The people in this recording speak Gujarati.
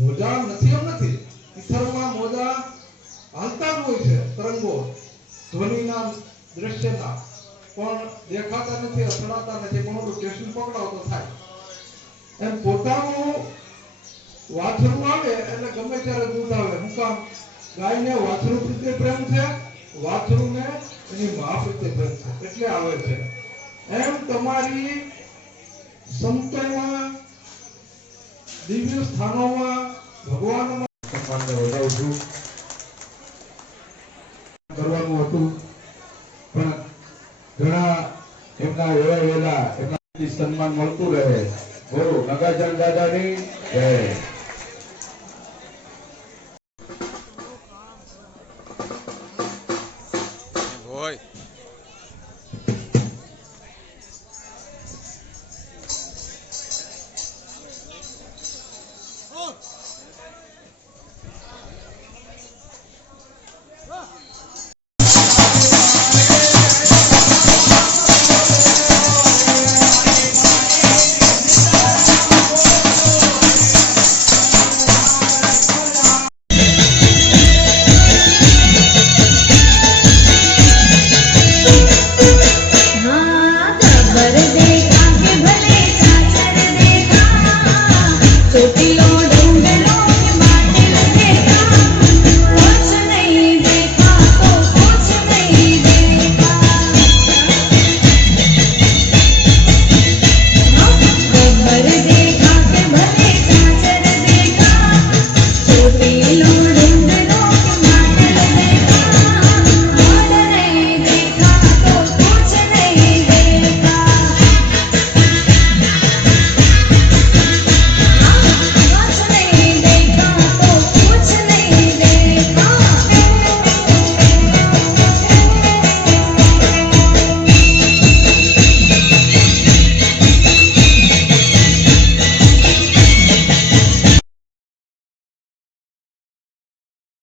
મોજા નથી એમ નથી, ઈથરમાં મોજા હાલતા હોય છે, તરંગો ધ્વનિના દ્રશ્યના, પણ દેખાતા નથી, અથડાતા નથી, પણ ઓલું સ્ટેશન પકડાવ તો થાય એમ. પોતાનું વાછરું આવે એટલે ગમે ત્યારે દૂધ આવે. હું કામ? ગાયને વાછરું પ્રત્યે પ્રેમ છે, વાછરુંને એની મા પ્રત્યે પ્રેમ છે, એટલે આવે છે. એમ તમારી સંતોમાં, દિવ્ય સ્થાનોમાં, ભગવાનમાં સન્માનને વધાવું છું. કરવાનું હતું, પણ ઘણા એમના વેલા એમના સન્માન મળતું રહે. બોલો નગાજન દાદાની જય. હોય